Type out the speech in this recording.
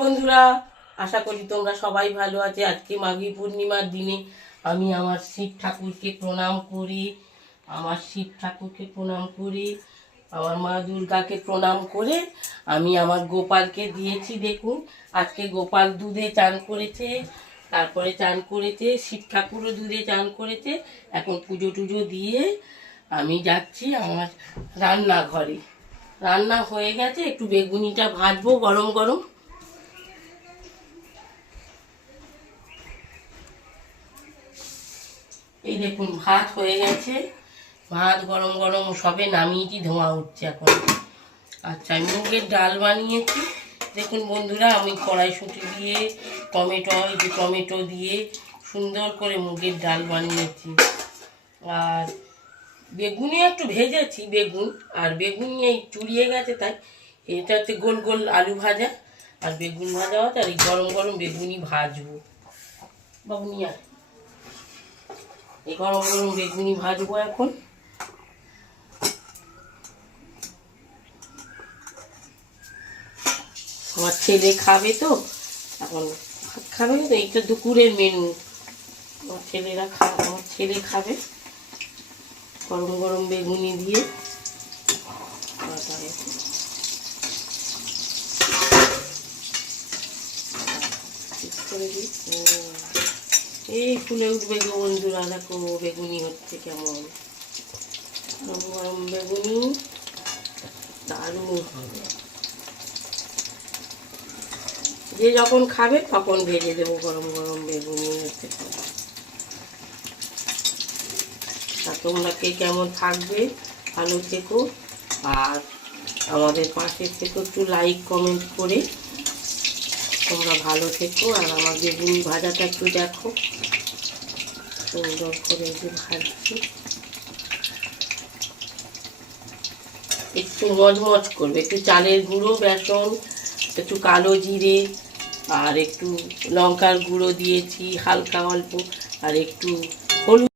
বন্ধুরা, আশা করি তোমরা সবাই ভালো আছে। আজকে মাঘী পূর্ণিমার দিনে আমি আমার শিব ঠাকুরকে প্রণাম করি, আমার মা দুর্গাকে প্রণাম করে আমি আমার গোপালকে দিয়েছি। দেখুন, আজকে গোপাল দুধে চান করেছে, তারপরে চান করেছে, শিব ঠাকুরও দুধে চান করেছে। এখন পুজো টুজো দিয়ে আমি যাচ্ছি আমার রান্নাঘরে। রান্না হয়ে গেছে, একটু বেগুনিটা ভাজবো গরম গরম। এই দেখুন, ভাত হয়ে গেছে, ভাত গরম গরম সবে নামিয়েছি, ধোঁয়া উঠছে এখন। আচ্ছা, আমি মুগের ডাল বানিয়েছি। দেখুন বন্ধুরা, আমি কড়াইশুঁটি দিয়ে টমেটো দিয়ে সুন্দর করে মুগের ডাল বানিয়েছি। আর বেগুনি একটু ভেজেছি, বেগুন এই চুড়িয়ে গেছে, তাই এটা হচ্ছে গোল গোল আলু ভাজা আর বেগুন ভাজা হচ্ছে। আর এই গরম গরম বেগুনি ভাজবো। বাবুনিয়া, এই গরম গরম বেগুনি ভাজবো এখন। আমার ছেলে খাবে তো, এখন ভাত খাবে তো, এইটা দুপুরের মেনু। আমার ছেলে খাবে গরম গরম বেগুনি দিয়ে। এই ফুলে উঠবে গো বন্ধুরা, দেখো বেগুনি হচ্ছে কেমন। গরম গরম বেগুনি দারুণ হবে। যে যখন খাবে তখন ভেজে দেবো গরম গরম বেগুনি হচ্ছে। তা তোমরা কে কেমন থাকবে, ভালো থেকো, আর আমাদের পাশে থেকো, একটু লাইক কমেন্ট করে তোমরা ভালো থেকো। আর আমার বেগুনি ভাজাটা একটু দেখো, সুন্দর করে যে ভাজছি, একটু মজমজ করবে। একটু চালের গুঁড়ো, বেসন, একটু কালো জিরে আর একটু লঙ্কার গুঁড়ো দিয়েছি হালকা অল্প, আর একটু হলুদ।